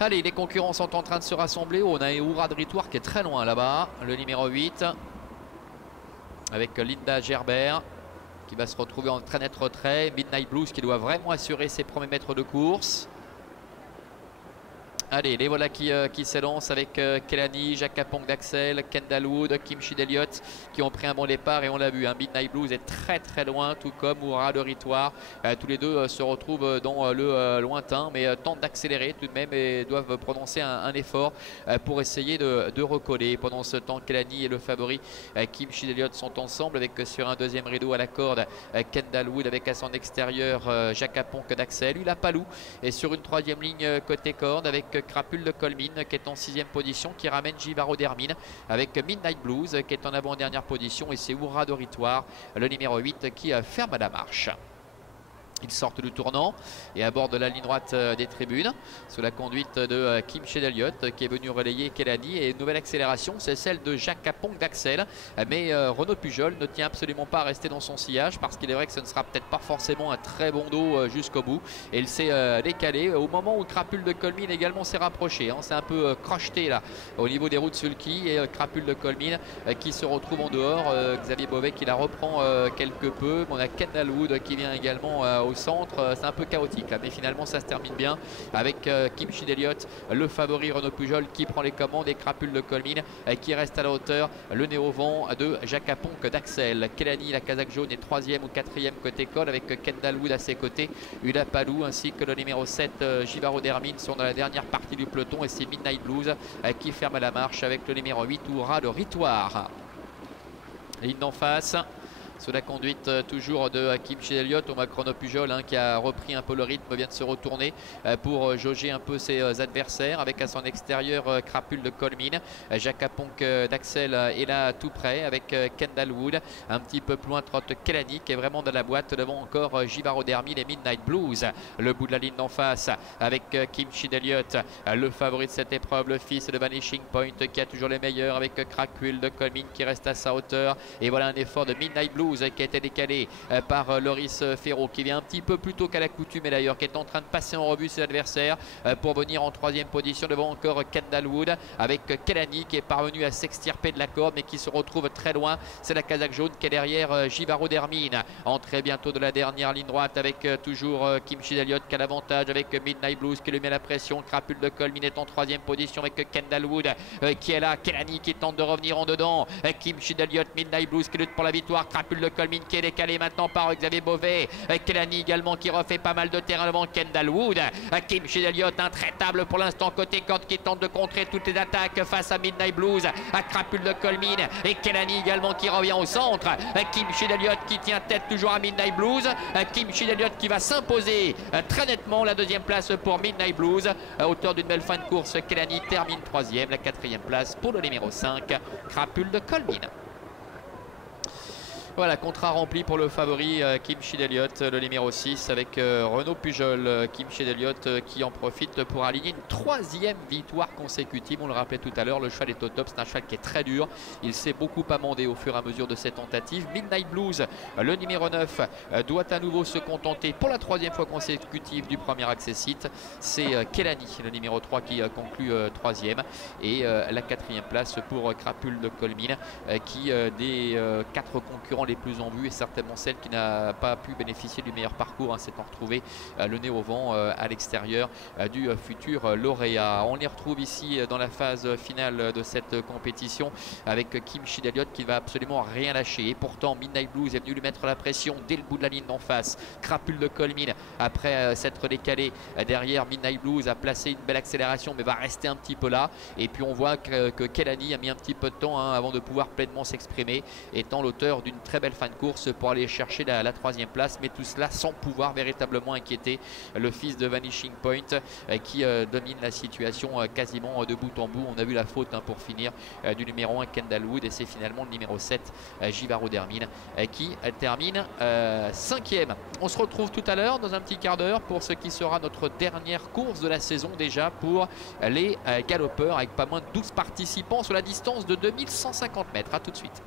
Allez, les concurrents sont en train de se rassembler. On a Oura de Ritoire qui est très loin là-bas. Le numéro 8. Avec Linda Gerber qui va se retrouver en très net retrait. Midnight Blues qui doit vraiment assurer ses premiers mètres de course. Allez, les voilà qui s'élancent avec Kelani, Jacques Capong d'Axel, Kendall Wood, Kim Schied-Elliott qui ont pris un bon départ et on l'a vu. Midnight Blues est très loin, tout comme Oura de Ritoire. Tous les deux se retrouvent dans le lointain, mais tentent d'accélérer tout de même et doivent prononcer un effort pour essayer de recoller. Pendant ce temps, Kelani et le favori Kim Schied-Elliott sont ensemble avec sur un deuxième rideau à la corde Kendall Wood avec à son extérieur Jacques Capong d'Axel. Ulapalou est sur une troisième ligne côté corde avec Crapule de Colmine qui est en 6e position, qui ramène Givaro d'Hermine avec Midnight Blues qui est en avant-dernière position, et c'est Oura de Ritoire, le numéro 8, qui ferme la marche. Ils sortent du tournant et abordent la ligne droite des tribunes sous la conduite de Kim Schied-Elliott qui est venu relayer Kelani, et une nouvelle accélération, c'est celle de Jacques Capong d'Axel, mais Renaud Pujol ne tient absolument pas à rester dans son sillage, parce qu'il est vrai que ce ne sera peut-être pas forcément un très bon dos jusqu'au bout, et il s'est décalé au moment où Crapule de Colmine également s'est rapproché, hein. C'est un peu crocheté là au niveau des routes sulky, et Crapule de Colmine qui se retrouve en dehors. Xavier Beauvais qui la reprend quelque peu. On a Kendall Wood qui vient également au centre. C'est un peu chaotique là, mais finalement ça se termine bien avec Kim Schied-Elliott, le favori Renaud Pujol qui prend les commandes, et Crapule de Colmine qui reste à la hauteur, le nez au vent de Jacques Capong d'Axel. Kelani, la casaque jaune, est 3e ou 4e côté col avec Kendall Wood à ses côtés. Ulapalou ainsi que le numéro 7 Givaro d'Hermine sont dans la dernière partie du peloton, et c'est Midnight Blues qui ferme la marche avec le numéro 8 Oura de Ritoire. Ligne d'en face sous la conduite toujours de Kim Schied-Elliott. On voit Renaud Pujol qui a repris un peu le rythme, vient de se retourner pour jauger un peu ses adversaires, avec à son extérieur Crapule de Colmine. Jacques Capong d'Axel est là tout près avec Kendall Wood. Un petit peu plus loin trotte Kelani qui est vraiment dans la boîte, devant encore Givaro d'Hermine et Midnight Blues. Le bout de la ligne d'en face avec Kim Schied-Elliott, le favori de cette épreuve, le fils de Vanishing Point qui a toujours les meilleurs, avec Crapule de Colmine qui reste à sa hauteur. Et voilà un effort de Midnight Blues qui a été décalé par Loris Ferro, qui vient un petit peu plus tôt qu'à l'accoutumée d'ailleurs, qui est en train de passer en revue ses adversaires pour venir en 3e position, devant encore Kendall Wood avec Kelani qui est parvenu à s'extirper de la corde mais qui se retrouve très loin. C'est la casaque jaune qui est derrière Givaro d'Hermine. Entrée bientôt de la dernière ligne droite avec toujours Kim Schied-Elliott qui a l'avantage, avec Midnight Blues qui lui met la pression. Crapule de Colmine est en 3e position avec Kendall Wood qui est là. Kelani qui tente de revenir en dedans. Kim Schied-Elliott, Midnight Blues qui lutte pour la victoire. Crapule de Colmine qui est décalé maintenant par Xavier Beauvais. Kelani également qui refait pas mal de terrain devant Kendall Wood. Kim Schied-Elliott intraitable pour l'instant côté corde, qui tente de contrer toutes les attaques face à Midnight Blues, à Crapule de Colmine, et Kelani également qui revient au centre. Kim Schied-Elliott qui tient tête toujours à Midnight Blues. Kim Schied-Elliott qui va s'imposer très nettement. La 2e place pour Midnight Blues, à hauteur d'une belle fin de course. Kelani termine 3e. La 4e place pour le numéro 5 Crapule de Colmine. Voilà, contrat rempli pour le favori Kim Schied-Elliott, le numéro 6, avec Renaud Pujol. Kim Schied-Elliott qui en profite pour aligner une 3e victoire consécutive. On le rappelait tout à l'heure, le cheval est au top. C'est un cheval qui est très dur. Il s'est beaucoup amendé au fur et à mesure de ses tentatives. Midnight Blues, le numéro 9, doit à nouveau se contenter pour la 3e fois consécutive du premier accessite. C'est Kelani, le numéro 3, qui conclut 3e. Et la 4e place pour Crapule de Colmine, qui des 4 concurrents les plus en vue, et certainement celle qui n'a pas pu bénéficier du meilleur parcours, s'étant retrouvé le nez au vent à l'extérieur du futur lauréat. On les retrouve ici dans la phase finale de cette compétition avec Kim Schied-Elliott qui va absolument rien lâcher, et pourtant Midnight Blues est venu lui mettre la pression dès le bout de la ligne d'en face. Crapule de Colmine, après s'être décalé derrière Midnight Blues, a placé une belle accélération mais va rester un petit peu là, et puis on voit que Kelani a mis un petit peu de temps avant de pouvoir pleinement s'exprimer, étant l'auteur d'une très belle fin de course pour aller chercher la 3e place, mais tout cela sans pouvoir véritablement inquiéter le fils de Vanishing Point qui domine la situation quasiment de bout en bout. On a vu la faute pour finir du numéro 1 Kendall Wood, et c'est finalement le numéro 7 Givaro d'Hermine qui termine 5e. On se retrouve tout à l'heure dans un petit quart d'heure pour ce qui sera notre dernière course de la saison déjà pour les galopeurs, avec pas moins de 12 participants sur la distance de 2150 mètres. A tout de suite.